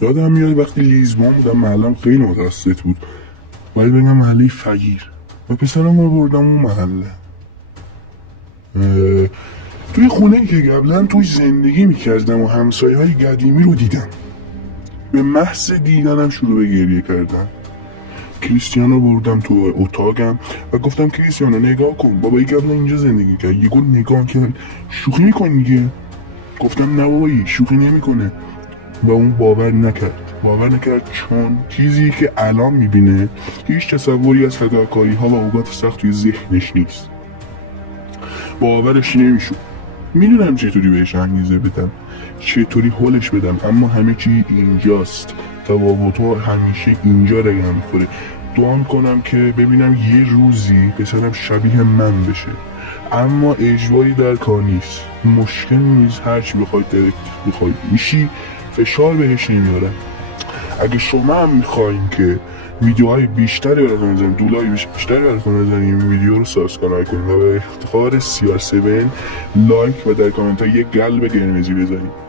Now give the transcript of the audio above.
یادم میاد وقتی لیزبون بودم محلم خیلی متوسط بود، باید بگم محله فقیر، و پسرم رو بردم اون محله. توی خونه که قبلا توی زندگی میکردم و همسایه های قدیمی رو دیدم. به محض دیدنم شروع به گریه کردم. کریستیانو بردم تو اتاقم و گفتم کریستیانو نگاه کن، بابایی قبلا اینجا زندگی کرد. یه گل نگاه کرد، شوخی میکنی دیگه؟ گفتم نه بابایی شوخی نمیکنه. و اون باور نکرد چون چیزی که الان میبینه هیچ تصوری از فداکاری ها و اوقات سخت توی ذهنش نیست. باورش نمیشد. میدونم چطوری بهش انگیزه بدم، چطوری حلش بدم، اما همه چی اینجاست. تفاوت‌ها همیشه اینجا رقم میخوره. دعا میکنم که ببینم یه روزی پسرم شبیه من بشه، اما اجباری در کار نیست. مشکل نیست، هرچی بخوای میشی، فشار بهش نمیارم. اگه شما هم میخواین که ویدیوهای بیشتری براتون بزنیم، دولای بیشتری براتون بزنیم، این ویدیو رو سابسکرایب کنید و به افتخار CR7 لایک و در کامنت ها یه قلب قرمزی بزنید.